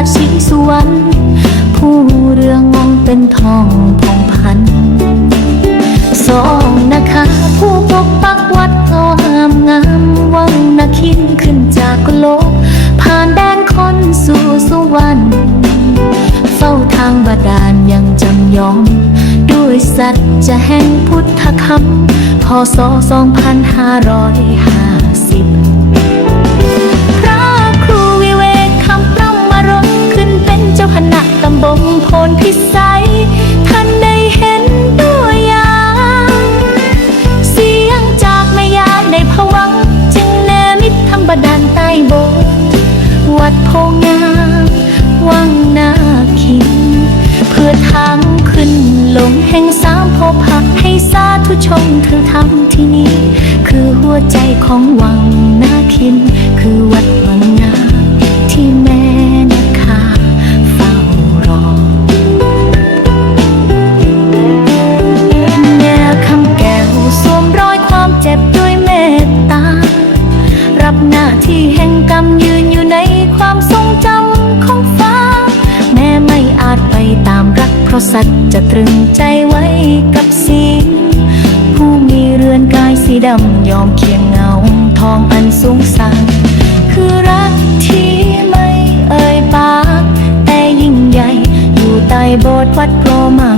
คราชสีสุวรรณผู้เรืองมองเป็นทองพองพันสองนะคะ ผู้ปกปักวัดงามงามวังนาคินขึ้นจากโลก ผ่านแดนคนสู่สวรรค์เฝ้าทางบาดาลยังจำยอม ด้วยสัจจะแห่งพุทธคำพศ2550 ชนเธอทำที่นี่คือหัวใจของวังนาคิน คือวัดวังนาที่แม่นะคะเฝ้ารอแง่คำแก้วสวมรอยความเจ็บด้วยเมตตา รับหน้าที่แห่งกรรมยืนอยู่ในความทรงจำของฟ้า แม้ไม่อาจไปตามรักเพราะสัตว์จะตรึงใจไว้กับสี สีดำยอมเคียงเงาทองอันสูงสังคือรักที่ไม่เอ่ยปาก แต่ยิ่งใหญ่ อยู่ใต้โบสถ์วัดโพมา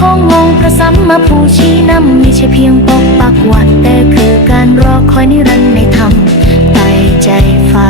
ขององค์พระสัมมาผู้ชี้นำไม่ใช่เพียงปกปักวัดแต่คือการรอคอยนิรันดร์ในธรรมไต่ใจฟ้า